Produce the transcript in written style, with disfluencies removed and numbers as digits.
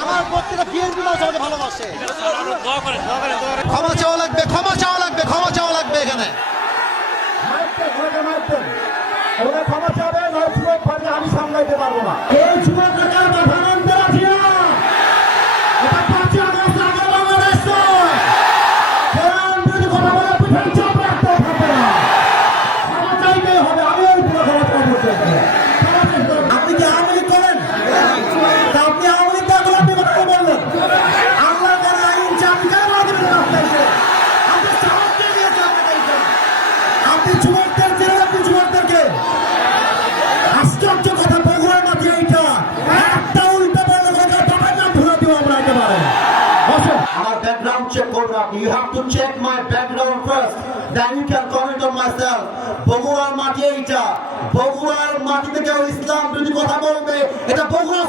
আমার প্রত্যেকটা বিএনপি মানুষ আমাকে ভালোবাসে। ক্ষমা চাওয়া লাগবে, ক্ষমা চাওয়া লাগবে, ক্ষমা চাওয়া লাগবে এখানে। ক্ষমা চাবে আমি সামলাইতে পারবো না। এই যুবক আপনি কি আওয়ামী লীগ করেন? আপনি আওয়ামী লীগ দেখুন, আপনি কথা বললেন আল্লাহ করে আইন আপনি যুবকদের জেলে, আপনি যুবকদেরকে আশ্চর্য কথা বগুড়ার মাঝে এইটা একটা উল্টা বললে কথা বাবার নাম ধরে দিব আমরা একেবারে। আমার ব্যাকগ্রাউন্ড চেক করবে আপনি। You have to check my background first, then you can comment on my self. বগুড়ার মাটি এইটা, বগুড়ার মাটিতে কেউ ইসলাম বিরোধী কথা বলবে, এটা বগুড়া